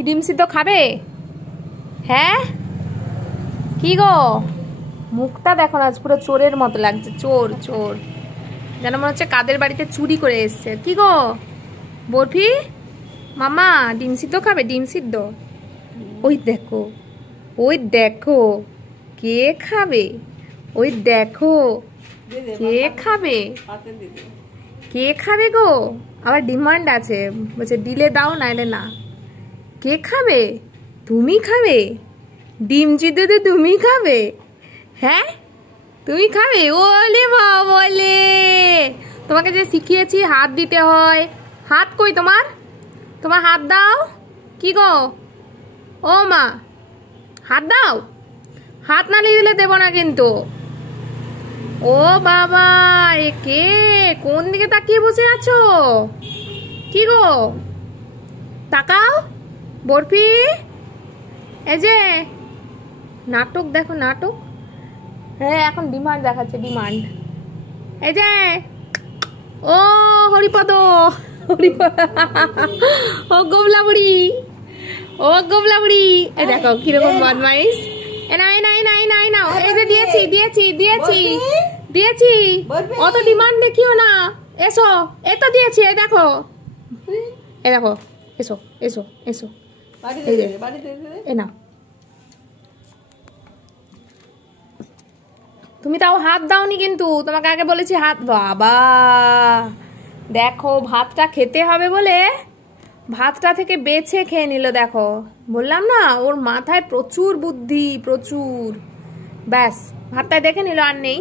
কি ডিম সিদ্ধ খাবে? হ্যাঁ কি গো, মুখটা দেখো না, আজ পুরো চোরের মতো লাগছে। চোর চোর, যেন মনে হচ্ছে কাদের বাড়িতে চুরি করে এসছে। কি গো বরফি, মামা ডিম সিদ্ধ খাবে? ডিম সিদ্ধ, ওই দেখো, ওই দেখো কে খাবে, ওই দেখো কে খাবে, কে খাবে গো? আবার ডিমান্ড আছে, বলছে দিলে দাও নাইলে না। কে খাবে? তুমি খাবে ডিম সিদ্ধ? তো তুমি খাবে? হ্যাঁ তুমি খাবে? ওলে মা বলে, তোমাকে যে শিখিয়েছি হাত দিতে হয়, হাত কই তোমার? তোমার হাত দাও। কি গো ও মা, হাত দাও। হাত না দিলে দেবো না কিন্তু। ও বাবা, এ কে? কোন দিকে তাকিয়ে বসে আছো? কি গো তাকাও বরফি, এই যে নাটক দেখো, নাটক। হ্যাঁ এখন ডিমান্ড দেখাচ্ছে, ডিমান্ড। এই যে ও হরিপদ, হরিপদ, ও গোবলা বুড়ি, ও গোবলা বুড়ি, এই দেখো কিরকম বদমাইশ। নাও, এই যে দিয়েছি দিয়েছি দিয়েছি দিয়েছি, অত ডিমান্ড দেখিও না। এসো, এই তো দিয়েছি, এই দেখো, এই দেখো, এসো এসো এসো, এই না। তুমি তাও হাত দাওনি কিন্তু, তোমাকে আগে বলেছি হাত। বাবা দেখো, ভাতটা খেতে হবে বলে ভাতটা থেকে বেছে খেয়ে নিল। দেখো বললাম না, ওর মাথায় প্রচুর বুদ্ধি, প্রচুর। ব্যাস ভাতটা দেখে নিল, আর নেই।